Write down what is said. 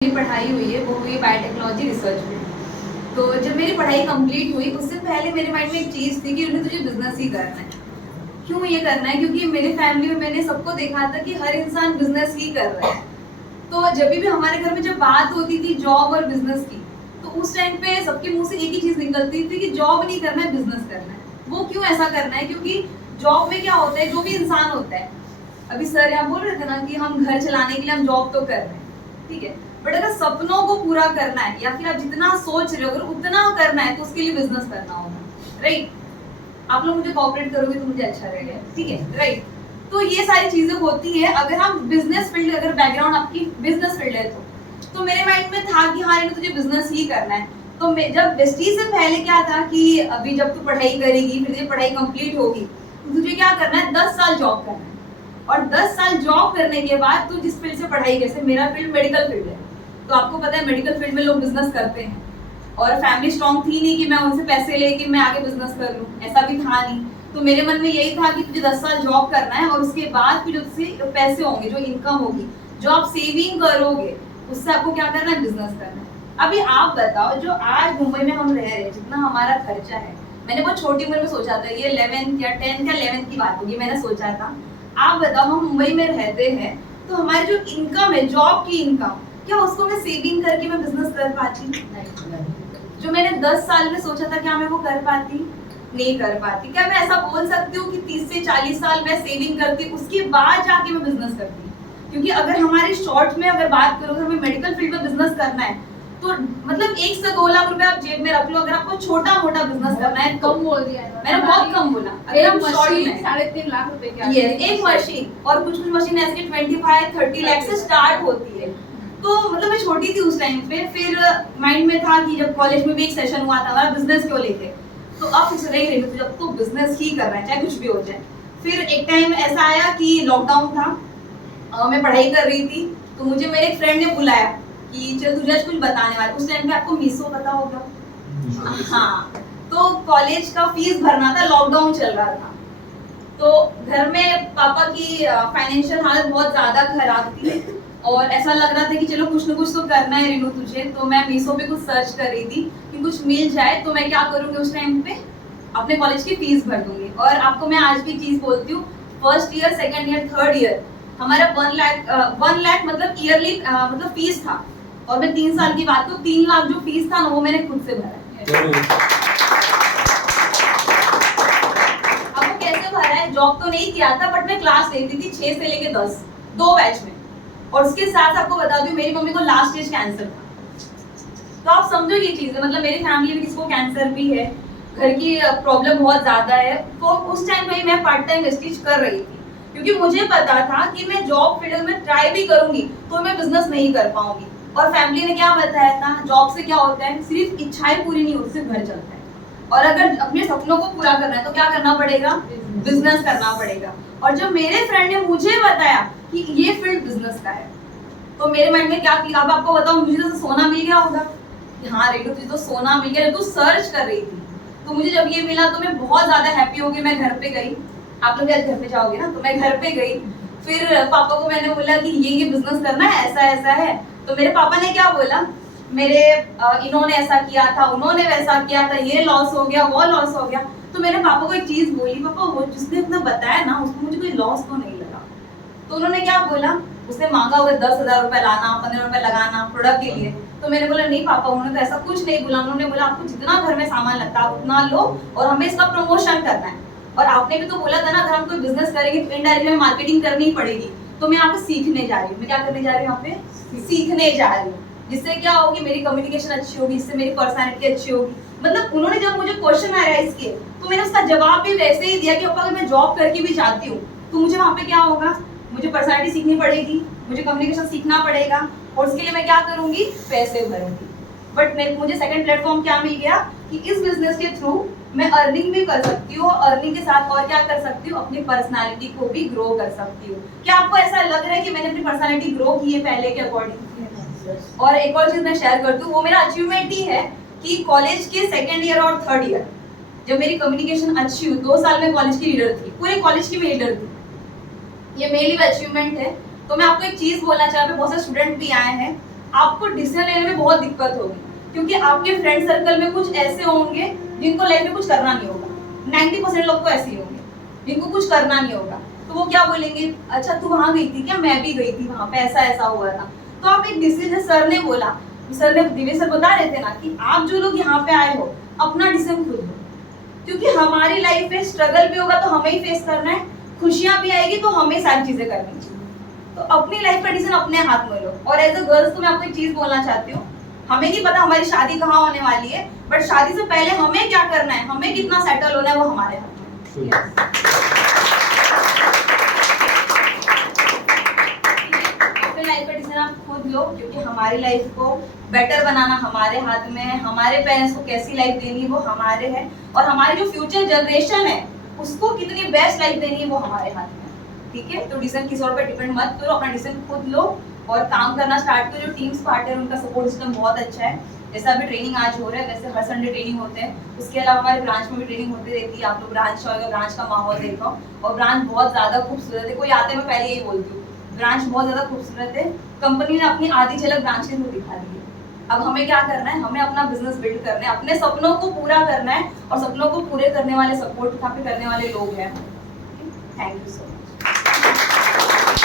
मेरी पढ़ाई हुई है वो हुई बायोटेक्नोलॉजी रिसर्च में। तो जब मेरी पढ़ाई कंप्लीट हुई उससे पहले मेरे माइंड में एक चीज़ थी कि उन्हें तुझे बिजनेस ही करना है। क्यों ये करना है? क्योंकि मेरे फैमिली में मैंने सबको देखा था कि हर इंसान बिजनेस ही कर रहा है। तो जब भी हमारे घर में जब बात होती थी जॉब और बिजनेस की, तो उस टाइम पे सबके मुंह से एक ही चीज़ निकलती थी कि जॉब नहीं करना है, बिजनेस करना है। वो क्यों ऐसा करना है? क्योंकि जॉब में क्या होता है, जो भी इंसान होता है, अभी सर यहाँ बोल रहे थे ना कि हम घर चलाने के लिए हम जॉब तो कर रहे हैं, ठीक है, बट अगर सपनों को पूरा करना है या फिर आप जितना सोच रहे हो अगर उतना करना है तो उसके लिए बिजनेस करना होगा, राइट? आप लोग मुझे कोऑपरेट करोगे तो मुझे अच्छा रहेगा, ठीक है, राइट? तो ये सारी चीजें होती है। अगर हम बिजनेस फील्ड, अगर बैकग्राउंड आपकी बिजनेस फील्ड है तो मेरे माइंड में था कि हाँ तुझे बिजनेस ही करना है। तो जब वेस्टी से पहले क्या था कि अभी जब तू पढ़ाई करेगी, फिर ये पढ़ाई कंप्लीट होगी, तो तुझे क्या करना है, 10 साल जॉब करना है। और 10 साल जॉब करने के बाद तू जिस फील्ड से पढ़ाई, जैसे मेरा फील्ड मेडिकल फील्ड है, तो आपको पता है मेडिकल फील्ड में लोग बिजनेस करते हैं। और फैमिली स्ट्रांग थी नहीं कि मैं उनसे पैसे लेके मैं आगे बिजनेस कर लूँ, ऐसा भी था नहीं। तो मेरे मन में यही था कि तुझे 10 साल जॉब करना है और उसके बाद फिर उससे पैसे होंगे, जो इनकम होगी, जो आप सेविंग करोगे, उससे आपको क्या करना है, बिजनेस करना है। अभी आप बताओ, जो आज मुंबई में हम रह रहे हैं, जितना हमारा खर्चा है, मैंने बहुत छोटी उम्र में सोचा था, ये 11th या 10th या 11th की बात होगी, मैंने सोचा था। आप बताओ, हम मुंबई में रहते हैं तो हमारी जो इनकम है, जॉब की इनकम, क्या उसको मैं सेविंग करके मैं बिजनेस कर पाती? नहीं। जो मैंने 10 साल में सोचा था, क्या मैं वो कर पाती? नहीं कर पाती। क्या मैं ऐसा बोल सकती हूँ कि 30 से 40 साल मैं सेविंग करती, उसके बाद जाके मैं बिजनेस करती? क्योंकि अगर हमारे शॉर्ट में अगर बात करो, हमें मेडिकल फील्ड में बिजनेस करना है तो मतलब 1 से 2 लाख रुपए आप जेब में रख लो। अगर आपको छोटा मोटा बिजनेस करना है, कम बोल दिया है मैंने बहुत कम बोला। अगर हम शॉर्ट में 3.5 लाख रुपए की यस, एक मशीन, और कुछ मशीन ऐसे कि 25-30 लाख से स्टार्ट होती है। तो मतलब मैं छोटी थी उस टाइम पे। फिर माइंड में था कि जब कॉलेज में भी एक सेशन हुआ था हमारा बिजनेस को लेके, तो अब कुछ नहीं रही थी, जब तो बिजनेस ही करना है चाहे कुछ भी हो जाए। फिर एक टाइम ऐसा आया कि लॉकडाउन था, मैं पढ़ाई कर रही थी, तो मुझे मेरे एक फ्रेंड ने बुलाया कि चल तुझे आज कुछ बताने वाला। उस टाइम पे आपको मीशो पता होगा? हाँ, तो कॉलेज का फीस भरना था, लॉकडाउन चल रहा था, तो घर में पापा की फाइनेंशियल हालत बहुत ज्यादा खराब थी और ऐसा लग रहा था कि चलो कुछ ना कुछ तो करना है रिनू तुझे। तो मैं मीशो पे कुछ सर्च कर रही थी कि कुछ मिल जाए तो मैं क्या करूंगी, उस टाइम पे अपने कॉलेज की फीस भर दूंगी। और आपको मैं आज भी चीज बोलती हूँ, first year, second year, third year हमारा 1 लाख मतलब ईयरली मतलब फीस था। और मैं 3 साल की बात करूँ, 3 लाख जो फीस था ना, वो मैंने खुद से भरा है। जॉब तो नहीं किया था, बट मैं क्लास लेती थी 6 से लेके 10, 2 बैच में। और उसके साथ आपको बता दूं, मेरी मम्मी को लास्ट स्टेज कैंसर था। तो आप समझो ये चीज है, मतलब मेरी फैमिली में किसी को कैंसर भी है, घर की प्रॉब्लम बहुत ज्यादा है। तो उस टाइम पे मैं पार्ट टाइम स्टिच कर रही थी, क्योंकि मुझे पता था कि मैं जॉब फील्ड में ट्राई भी करूंगी तो मैं बिजनेस नहीं कर पाऊंगी। और फैमिली ने क्या बताया था, जॉब से क्या होता है, सिर्फ इच्छाएं पूरी नहीं होती, सिर्फ घर चलता है। और अगर अपने सपनों को पूरा करना है तो क्या करना पड़ेगा, बिजनेस करना पड़ेगा। और जब मेरे फ्रेंड ने मुझे बताया कि ये फील्ड बिजनेस का है, तो मेरे माइंड में क्या किया, अब आपको बताऊं, मुझे तो सोना मिल गया होगा कि हाँ रेटू तुझे तो सोना मिल गया, तू सर्च कर रही थी। तो मुझे जब ये मिला तो मैं बहुत ज्यादा हैप्पी हो गई। मैं घर पे गई, आप लोग आज घर पे जाओगे ना, तो मैं घर पे गई। फिर पापा को मैंने बोला कि ये बिजनेस करना है, ऐसा ऐसा है। तो मेरे पापा ने क्या बोला, मेरे इन्होंने ऐसा किया था, उन्होंने वैसा किया था, ये लॉस हो गया, वो लॉस हो गया। तो मैंने पापा को एक चीज बोली, पापा वो जिसने इतना बताया ना, उसको मुझे कोई लॉस तो नहीं लगा। तो उन्होंने क्या बोला, उसने मांगा होगा 10,000 रुपए लाना, 15 रुपए लगाना प्रोडक्ट के लिए। तो मैंने बोला नहीं पापा, उन्होंने तो ऐसा कुछ नहीं बोला। उन्होंने बोला आपको जितना घर में सामान लगता है उतना लो और हमें इसका प्रमोशन करना है। और आपने भी तो बोला था ना, अगर हम कोई बिजनेस करेंगे तो इनडायरेक्टली हमें मार्केटिंग करनी ही पड़ेगी। तो मैं यहाँ पे सीखने जा रही हूँ। मैं क्या करने जा रही हूँ, यहाँ पे सीखने जा रही हूँ, जिससे क्या होगी, मेरी कम्युनिकेशन अच्छी होगी, इससे मेरी पर्सनालिटी अच्छी होगी। मतलब उन्होंने जब मुझे क्वेश्चन राइज किए तो मैंने उसका जवाब भी वैसे ही दिया कि अगर मैं जॉब करके भी जाती हूँ तो मुझे वहाँ पे क्या होगा, मुझे पर्सनालिटी सीखनी पड़ेगी, मुझे कम्युनिकेशन सीखना पड़ेगा, और उसके लिए मैं क्या करूंगी, पैसे भरूंगी। बट मुझे सेकंड प्लेटफॉर्म क्या मिल गया कि इस बिजनेस के थ्रू मैं अर्निंग भी कर सकती हूँ, अर्निंग के साथ और क्या कर सकती हूँ, अपनी पर्सनालिटी को भी ग्रो कर सकती हूँ। क्या आपको ऐसा लग रहा है कि मैंने अपनी पर्सनालिटी ग्रो की है पहले के अकॉर्डिंग? और एक और चीज मैं शेयर कर दूं, वो मेरा अचीवमेंट ही है कि कॉलेज के सेकंड ईयर और थर्ड ईयर जब मेरी कम्युनिकेशन अच्छी हुई, 2 साल में कॉलेज की लीडर थी, पूरे कॉलेज की मैं लीडर थी। ये मेरे लिए अचीवमेंट है। तो मैं आपको एक चीज बोलना चाहती हूँ, बहुत सारे स्टूडेंट भी आए हैं आपको डिसीजन लेने में बहुत दिक्कत होगी, क्योंकि आपके फ्रेंड सर्कल में कुछ ऐसे होंगे जिनको लाइफ में कुछ करना नहीं होगा। 90% लोग तो ऐसे ही होंगे जिनको कुछ करना नहीं होगा, तो वो क्या बोलेंगे, अच्छा तू वहां गई थी क्या, मैं भी गई थी वहां पे, ऐसा ऐसा हुआ था। तो आप एक डिसीजन, सर ने बोला, सर ने, दिव्य सर बता रहे थे ना कि आप जो लोग यहाँ पे आए हो अपना डिसीजन खुद लो, क्योंकि हमारी लाइफ में स्ट्रगल भी होगा तो हमें ही फेस करना है, खुशियां भी आएगी तो हमें सारी चीजें करनी चाहिए। तो अपनी लाइफ का डिसीजन अपने हाथ में लो। और एज अ गर्ल्स तो मैं आपको एक चीज बोलना चाहती हूँ, हमें नहीं पता हमारी शादी कहाँ होने वाली है, बट शादी से पहले हमें क्या करना है, हमें कितना सेटल होना है, वो हमारे हाथ में है। अपनी लाइफ का डिसीजन आप खुद लो, क्योंकि हमारी लाइफ को बेटर बनाना हमारे हाथ में है, हमारे पेरेंट्स को कैसी लाइफ देनी है वो हमारे है, और हमारी जो फ्यूचर जनरेशन है उसको कितनी बेस्ट लाइफ देनी है वो हमारे हाथ में है। ठीक है, तो डिसीजन किसी और पे डिपेंड मत करो, अपना डिसीजन खुद लो और काम करना स्टार्ट करो। जो टीम्स पार्टनर उनका सपोर्ट सिस्टम बहुत अच्छा है, जैसा अभी ट्रेनिंग आज हो रहा है वैसे हर संडे ट्रेनिंग होते हैं। उसके अलावा हमारे ब्रांच में भी ट्रेनिंग होती रहती है, आप लोग ब्रांच जाओगे, ब्रांच का माहौल देखो, और ब्रांच बहुत ज्यादा खूबसूरत है। कोई आते मैं पहले यही बोलती हूँ, ब्रांच बहुत ज्यादा खूबसूरत है, कंपनी ने अपनी आधी झलक ब्रांच के थ्रू दिखा दी है। अब हमें क्या करना है, हमें अपना बिजनेस बिल्ड करना है, अपने सपनों को पूरा करना है, और सपनों को पूरे करने वाले, सपोर्ट करने वाले लोग हैं। Thank you so much.